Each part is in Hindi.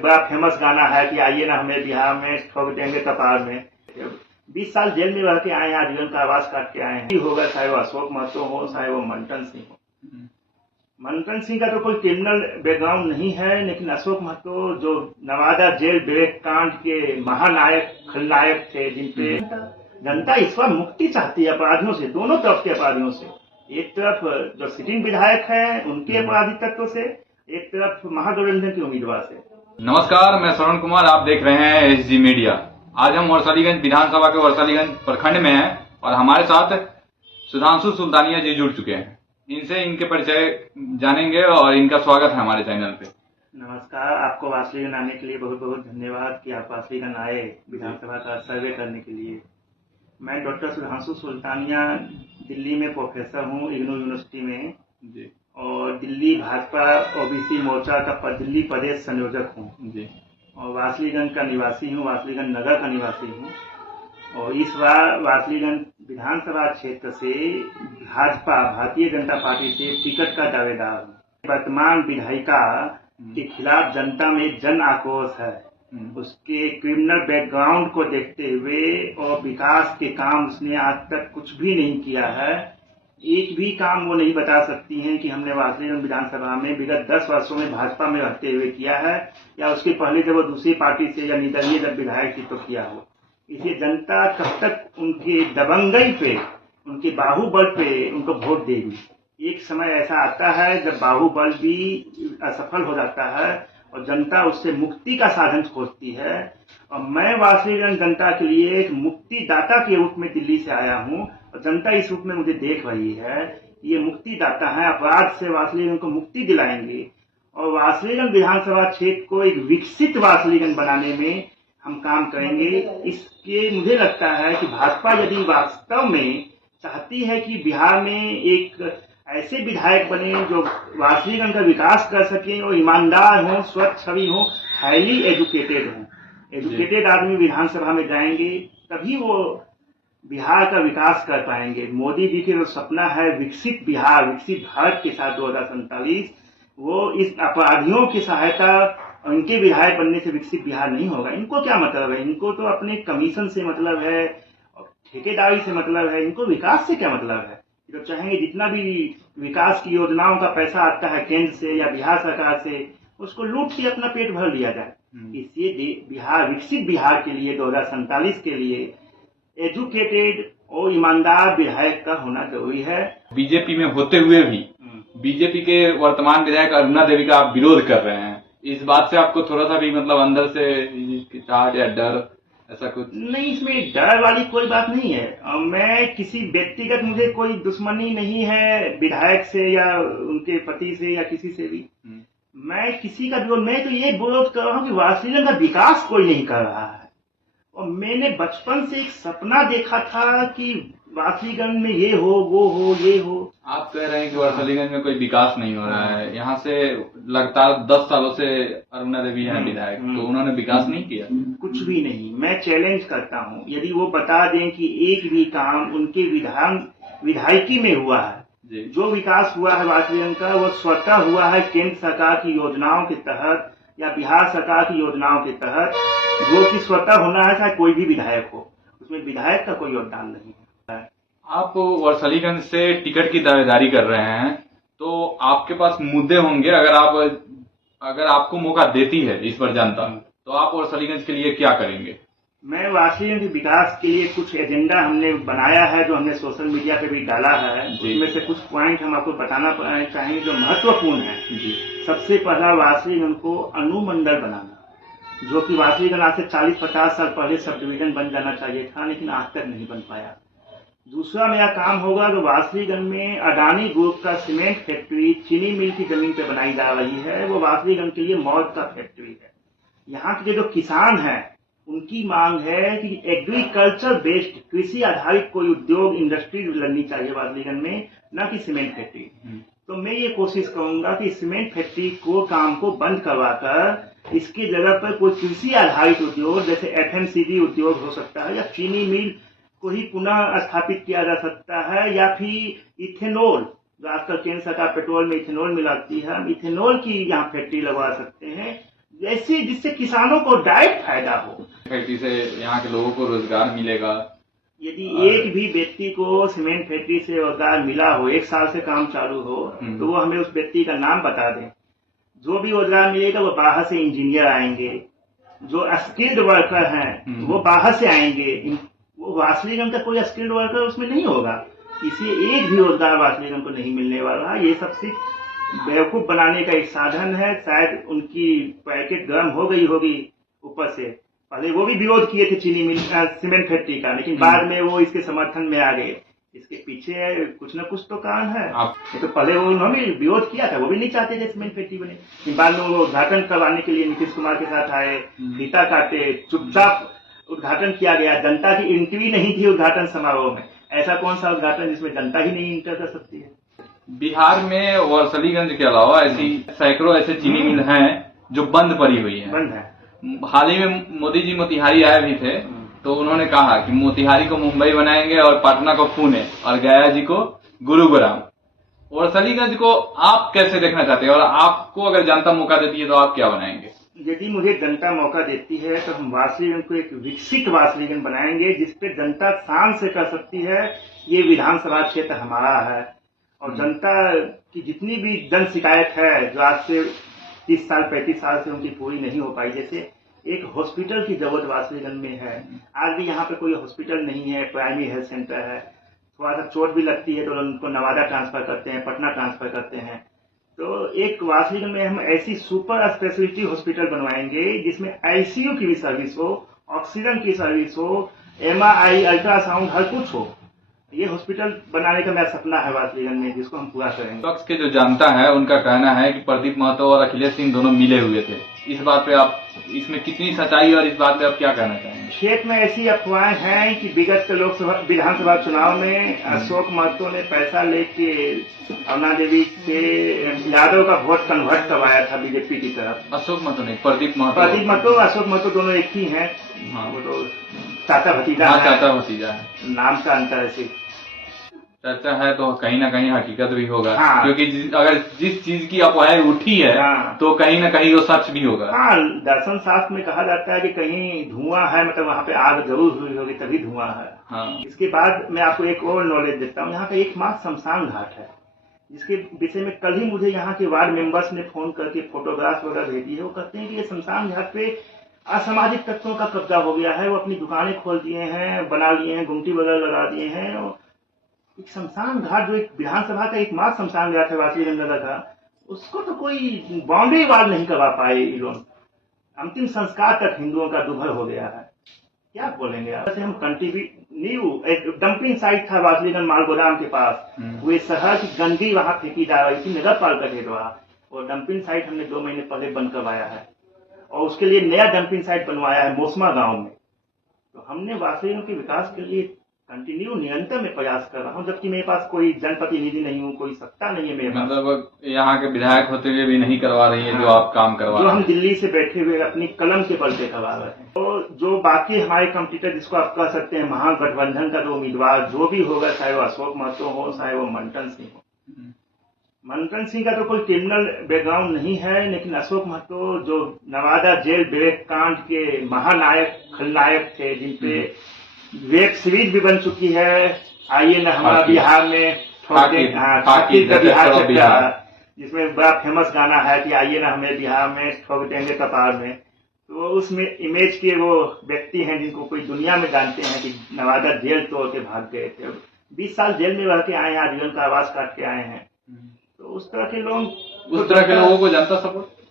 बड़ा फेमस गाना है कि आइए ना हमें बिहार में ठोक देंगे कपार में। 20 साल जेल में रह के आए हैं, आजीवन का आवास काट के आए हैं। होगा चाहे वो अशोक महतो हो, चाहे वो मंथन सिंह हो। मंथन सिंह का तो कोई क्रिमिनल बैकग्राउंड नहीं है, लेकिन अशोक महतो जो नवादा जेल ब्रेक कांड के महानायक खलनायक थे, जिनपे जनता इस बार मुक्ति चाहती है अपराधियों से, दोनों तरफ के अपराधियों से। एक तरफ जो सिटिंग विधायक है उनके अपराधी तत्व से, एक तरफ महागठबंधन के उम्मीदवार से। नमस्कार, मैं श्रवण कुमार, आप देख रहे हैं एसजी मीडिया। आज हम वरसालीगंज विधानसभा के वरसालीगंज प्रखंड में हैं और हमारे साथ सुधांशु सुल्तानिया जी जुड़ चुके हैं। इनसे इनके परिचय जानेंगे और इनका स्वागत है हमारे चैनल पे। नमस्कार, आपको वासलीगंज आने के लिए बहुत बहुत धन्यवाद कि आप वासलीगंज आए विधानसभा का सर्वे करने के लिए। मैं डॉक्टर सुधांशु सुल्तानिया दिल्ली में प्रोफेसर हूँ, इग्नू यूनिवर्सिटी में जी, और दिल्ली भाजपा ओबीसी मोर्चा का दिल्ली प्रदेश संयोजक हूँ जी, और वासलीगंज का निवासी हूँ, वासलीगंज नगर का निवासी हूँ। और इस बार वासलीगंज विधानसभा क्षेत्र से भाजपा भारतीय जनता पार्टी से टिकट का दावेदार हूँ। वर्तमान विधायिका के खिलाफ जनता में जन आक्रोश है। उसके क्रिमिनल बैकग्राउंड को देखते हुए और विकास के काम उसने आज तक कुछ भी नहीं किया है। एक भी काम वो नहीं बता सकती हैं कि हमने वासलीगंज विधानसभा में विगत 10 वर्षों में भाजपा में रहते हुए किया है, या उसके पहले जब वो दूसरी पार्टी से या निर्दलीय जब विधायक थी तो किया हो। इसलिए जनता कब तक उनके दबंगई पे, उनके बाहुबल पे उनको वोट देगी। एक समय ऐसा आता है जब बाहुबल भी असफल हो जाता है और जनता उससे मुक्ति का साधन खोजती है। और मैं वासलीगंज जनता के लिए एक मुक्तिदाता के रूप में दिल्ली से आया हूँ और जनता इस रूप में मुझे देख रही है। ये मुक्तिदाता है, अपराध से वासलीगंज को मुक्ति दिलाएंगे और वासलीगंज विधानसभा क्षेत्र को एक विकसित वासलीगंज बनाने में हम काम करेंगे। इसके मुझे लगता है कि भाजपा यदि वास्तव में चाहती है कि बिहार में एक ऐसे विधायक बने जो वासलीगंज का विकास कर सके और ईमानदार हो, स्वच्छ छवि हो, हाईली एजुकेटेड हो। एजुकेटेड आदमी विधानसभा में जाएंगे तभी वो बिहार का विकास कर पाएंगे। मोदी जी के जो सपना है विकसित बिहार, विकसित भारत के साथ 2047, वो इस अपराधियों की सहायता, उनके विधायक बनने से विकसित बिहार नहीं होगा। इनको क्या मतलब है? इनको तो अपने कमीशन से मतलब है, ठेकेदारी से मतलब है, इनको विकास से क्या मतलब है? तो चाहेंगे जितना भी विकास की योजनाओं का पैसा आता है केंद्र से या बिहार सरकार से, उसको लूट के अपना पेट भर लिया जाए। इसलिए बिहार, विकसित बिहार के लिए 2047 के लिए एजुकेटेड और ईमानदार विधायक का होना जरूरी है। बीजेपी में होते हुए भी बीजेपी के वर्तमान विधायक अरुणा देवी का आप विरोध कर रहे हैं, इस बात से आपको थोड़ा सा भी मतलब अंदर से हिचकिचाहट या डर ऐसा कुछ? नहीं, इसमें डर वाली कोई बात नहीं है। मैं किसी व्यक्तिगत, मुझे कोई दुश्मनी नहीं है विधायक से या उनके पति से या किसी से भी। मैं किसी का विरोध, मैं तो ये विरोध कर रहा हूँ कि वासलीगंज का विकास कोई नहीं कर रहा है। और मैंने बचपन से एक सपना देखा था कि वासलीगंज में ये हो, वो हो, ये हो। आप कह रहे हैं कि वासलीगंज में कोई विकास नहीं हो रहा है। यहाँ से लगातार 10 सालों से अरुणा देवी हैं विधायक, तो उन्होंने विकास नहीं किया? कुछ भी नहीं। मैं चैलेंज करता हूँ, यदि वो बता दें कि एक भी काम उनके विधायकी में हुआ है, जो विकास हुआ है वासलीगंज का, वो स्वतः हुआ है केंद्र सरकार की योजनाओं के तहत या बिहार सरकार की योजनाओं के तहत, जो कि स्वतः होना है, चाहे कोई भी विधायक हो, उसमें विधायक का कोई योगदान नहीं है। आप वरसालीगंज से टिकट की दावेदारी कर रहे हैं, तो आपके पास मुद्दे होंगे। अगर आपको मौका देती है इस बार जनता, तो आप वरसालीगंज के लिए क्या करेंगे? मैं वासलीगंज के विकास के लिए कुछ एजेंडा हमने बनाया है, जो हमने सोशल मीडिया पे भी डाला है। उसमें से कुछ पॉइंट हम आपको बताना चाहेंगे जो महत्वपूर्ण है। सबसे पहला, वासलीगंज को अनुमंडल बनाना, जो कि वासलीगंज आज से 40-50 साल पहले सब डिवीजन बन जाना चाहिए था, लेकिन आज तक नहीं बन पाया। दूसरा मेरा काम होगा, जो वासलीगंज में अडानी ग्रुप का सीमेंट फैक्ट्री चीनी मिल की जमीन पे बनाई जा रही है, वो वासलीगंज के लिए मौत का फैक्ट्री है। यहाँ के जो किसान हैं उनकी मांग है कि एग्रीकल्चर बेस्ड, कृषि आधारित कोई उद्योग, इंडस्ट्री लगनी चाहिए वासलीगंज में, न कि सीमेंट फैक्ट्री। तो मैं ये कोशिश करूंगा कि सीमेंट फैक्ट्री को काम को बंद करवाकर इसकी जगह पर कोई कृषि आधारित उद्योग, जैसे FMCG उद्योग हो सकता है, या चीनी मिल को ही पुनः स्थापित किया जा सकता है, या फिर इथेनॉल, जो आजकल केंद्र सरकार पेट्रोल में इथेनॉल मिलाती है, हम इथेनॉल की यहाँ फैक्ट्री लगवा सकते हैं। ऐसे जिससे किसानों को डायरेक्ट फायदा हो। फैक्ट्री से यहाँ के लोगों को रोजगार मिलेगा। यदि एक भी व्यक्ति को सीमेंट फैक्ट्री से रोजगार मिला हो, 1 साल से काम चालू हो, तो वो हमें उस व्यक्ति का नाम बता दें। जो भी रोजगार मिलेगा वो बाहर से इंजीनियर आएंगे, जो स्किल्ड वर्कर हैं वो बाहर से आएंगे। वो वासलीगंज का कोई स्किल्ड वर्कर उसमें नहीं होगा, इसी एक भी रोजगार वासलीगंज को नहीं मिलने वाला। ये सब सिर्फ बेवकूफ बनाने का एक साधन है। शायद उनकी पैकेट गर्म हो गई होगी ऊपर से। पहले वो भी विरोध किए थे चीनी मिल सीमेंट फैक्ट्री का, लेकिन बाद में वो इसके समर्थन में आ गए। इसके पीछे कुछ न कुछ तो कारण है। तो पहले वो उन्होंने विरोध किया था, वो भी नहीं चाहते थे सीमेंट फैक्ट्री बने, लेकिन बाद में वो उद्घाटन करवाने के लिए नीतीश कुमार के साथ आए, फीता काटे, चुपचाप उद्घाटन किया गया। जनता की एंट्री नहीं थी उद्घाटन समारोह में। ऐसा कौन सा उद्घाटन जिसमें जनता ही नहीं इंटर कर सकती है। बिहार में वर्सलीगंज के अलावा ऐसी सैकड़ों ऐसे चीनी मिल हैं जो बंद पड़ी हुई है। बंद है। हाल ही में मोदी जी मोतिहारी आए भी थे, तो उन्होंने कहा कि मोतिहारी को मुंबई बनाएंगे और पटना को पुणे और गया जी को गुरुग्राम। वर्सलीगंज को आप कैसे देखना चाहते हैं, और आपको अगर जनता मौका देती है तो आप क्या बनाएंगे? यदि मुझे जनता मौका देती है तो हम वासलीगंज को एक विकसित वासलीगंज बनाएंगे, जिसपे जनता शान से कर सकती है ये विधानसभा क्षेत्र हमारा है। और जनता की जितनी भी जन शिकायत है जो आज से 30 साल 35 साल से उनकी पूरी नहीं हो पाई, जैसे एक हॉस्पिटल की जरूरत वासलीगंज में है। आज भी यहाँ पे कोई हॉस्पिटल नहीं है, प्राइमरी हेल्थ सेंटर है। थोड़ा सा चोट भी लगती है तो उनको नवादा ट्रांसफर करते हैं, पटना ट्रांसफर करते हैं। तो एक वासलीगंज में हम ऐसी सुपर स्पेशलिटी हॉस्पिटल बनवाएंगे जिसमें आईसीयू की भी सर्विस हो, ऑक्सीजन की सर्विस हो, MRI अल्ट्रासाउंड हर कुछ हो। ये हॉस्पिटल बनाने का मेरा सपना है वासलीगंज में, जिसको हम पूरा करेंगे। विपक्ष के जो जनता है उनका कहना है कि प्रदीप महतो और अखिलेश सिंह दोनों मिले हुए थे। इस बात पे आप, इसमें कितनी सच्चाई है और इस बात पे आप क्या कहना चाहेंगे? क्षेत्र में ऐसी अफवाहें हैं कि विगत के लोकसभा विधानसभा चुनाव में अशोक महतो ने पैसा लेके अरुणा देवी से यादव का वोट कन्वर्ट करवाया था बीजेपी की तरफ। अशोक महतो नहीं, प्रदीप महतो अशोक महतो दोनों एक ही हैं। हाँ। वो तो चाचा भतीजा है। चाचा भतीजा है, नाम का अंतर है सिर्फ। चर्चा है तो कहीं ना कहीं हकीकत भी होगा। हाँ। क्योंकि अगर जिस चीज की अफवाहें उठी है, हाँ। तो कहीं ना कहीं वो सच भी होगा। हाँ, दर्शन शास्त्र में कहा जाता है कि कहीं धुआं है, मतलब वहाँ पे आग जरूर हुई होगी तभी धुआं है। हाँ। इसके बाद मैं आपको एक और नॉलेज देता हूँ। यहाँ का एकमात्र शमशान घाट है, जिसके विषय में कल ही मुझे यहाँ के वार्ड मेंबर्स ने फोन करके फोटोग्राफ वगैरह भेजी है। वो कहते हैं कि ये शमशान घाट पे असामाजिक तत्वों का कब्जा हो गया है। वो अपनी दुकानें खोल दिए हैं, बना लिए हैं, गुमटी वगैरह लगा दिए हैं। एक शमशान घाट जो एक विधानसभा का एकमात्र शमशान घाट है वासलीगंज का, उसको तो कोई बाउंड्री वाल नहीं करवा पाए ये लोग। अंतिम संस्कार तक हिंदुओं का दुभर हो गया है। क्या बोलेंगे आप? जैसे हम कंटिन्यू एक डंपिंग साइट था वासलीगंज माल गोदाम के पास, वो शहर की गंदगी वहां फेंकी जा रही थी, नगर पालिका के द्वारा। और डंपिंग साइट हमने 2 महीने पहले बंद करवाया है और उसके लिए नया डंपिंग साइट बनवाया है मोसमा गांव में। तो हमने वासलीगंज के विकास के लिए कंटिन्यू निरंतर में प्रयास कर रहा हूँ, जबकि मेरे पास कोई जनप्रतिनिधि नहीं हूँ, कोई सत्ता नहीं है मेरे पास। मतलब यहाँ के विधायक होते हुए भी नहीं करवा रही है। हाँ। जो आप काम करवा रहे हैं, जो हम दिल्ली से बैठे हुए अपनी कलम के बल पे करवा रहे हैं। तो जो बाकी हमारे कॉम्पिटिटर, जिसको आप कह सकते हैं महागठबंधन का जो उम्मीदवार जो भी होगा, चाहे वो अशोक महतो हो, चाहे वो मंटन सिंह हो। मंटन सिंह का तो कोई क्रिमिनल बैकग्राउंड नहीं है, लेकिन अशोक महतो जो नवादा जेल ब्रेक कांड के महानायक खलनायक थे, जिनपे वेब सीरीज भी बन चुकी है, आइए ना हमारा बिहार में बिहार, जिसमें बड़ा फेमस गाना है कि आइए ना हमें बिहार में ठोक देंगे कपार में। तो उसमें इमेज के वो व्यक्ति हैं जिनको कोई दुनिया में जानते हैं कि नवादा जेल तोड़ के भाग गए थे, 20 साल जेल में रह के आए हैं, आजीवन का आवास काट के आए हैं। तो उस तरह के लोगों को जनता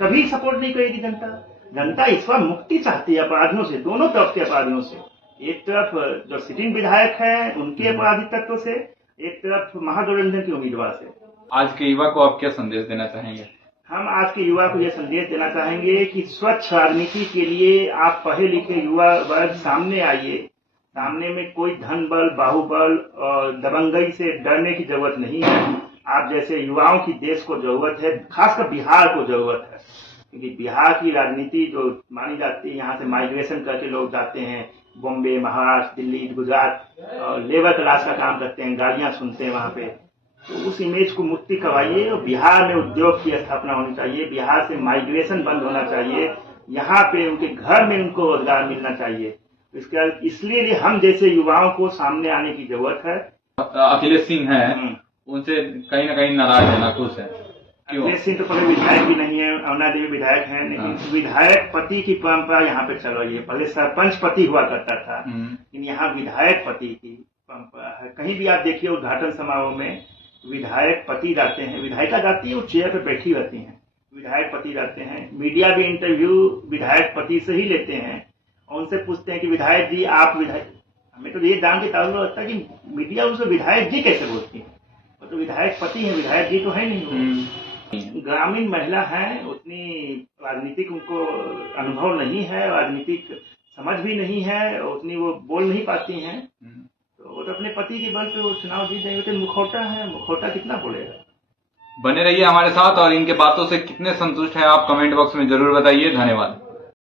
कभी सपोर्ट नहीं करेगी। जनता इस बार मुक्ति चाहती है अपराधियों से, दोनों तरफ के अपराधियों से। एक तरफ जो सिटिंग विधायक हैं उनके अपराधी तत्व से, एक तरफ महागठबंधन के उम्मीदवार से। आज के युवा को आप क्या संदेश देना चाहेंगे? हम आज के युवा को यह संदेश देना चाहेंगे कि स्वच्छ राजनीति के लिए आप पढ़े लिखे युवा वर्ग सामने आइए। सामने में कोई धन बल, बाहुबल और दबंगई से डरने की जरूरत नहीं है। आप जैसे युवाओं की देश को जरूरत है, खासकर बिहार को जरूरत है, क्योंकि बिहार की राजनीति जो मानी जाती है, यहाँ से माइग्रेशन करके लोग जाते हैं बॉम्बे, महाराष्ट्र, दिल्ली, गुजरात, लेबर क्लास का काम करते हैं, गालियां सुनते हैं वहां पे। तो उस इमेज को मुक्ति करवाइए और बिहार में उद्योग की स्थापना होनी चाहिए। बिहार से माइग्रेशन बंद होना चाहिए। यहाँ पे उनके घर में उनको रोजगार मिलना चाहिए। इसलिए हम जैसे युवाओं को सामने आने की जरूरत है। अखिलेश सिंह है, उनसे कहीं ना कहीं नाराज है, नाखुश है, क्यों? अखिलेश सिंह तो पहले विधायक भी नहीं है, अरुणा देवी विधायक है, लेकिन विधायक पति की परंपरा यहाँ पे चल रही है। पहले सरपंच पति हुआ करता था, लेकिन यहाँ विधायक पति की परंपरा है। कहीं भी आप देखिए उद्घाटन समारोह में विधायक पति जाते हैं, विधायिका जाती है, वो चेयर पे बैठी रहती हैं, विधायक पति जाते हैं। मीडिया भी इंटरव्यू विधायक पति से ही लेते हैं और उनसे पूछते हैं कि विधायक जी आप विधायक, हमें तो ये जान के ताल्लुक रहता है कि मीडिया उनसे विधायक जी कैसे बोलती है, वो तो विधायक पति है, विधायक जी तो है नहीं। ग्रामीण महिला है, उतनी राजनीतिक उनको अनुभव नहीं है, राजनीतिक समझ भी नहीं है, उतनी वो बोल नहीं पाती हैं, तो वो तो अपने पति के बल पे वो चुनाव जीत जाएंगे। तो मुखौटा है, मुखौटा कितना बोलेगा। बने रहिए हमारे साथ और इनके बातों से कितने संतुष्ट हैं आप कमेंट बॉक्स में जरूर बताइए। धन्यवाद।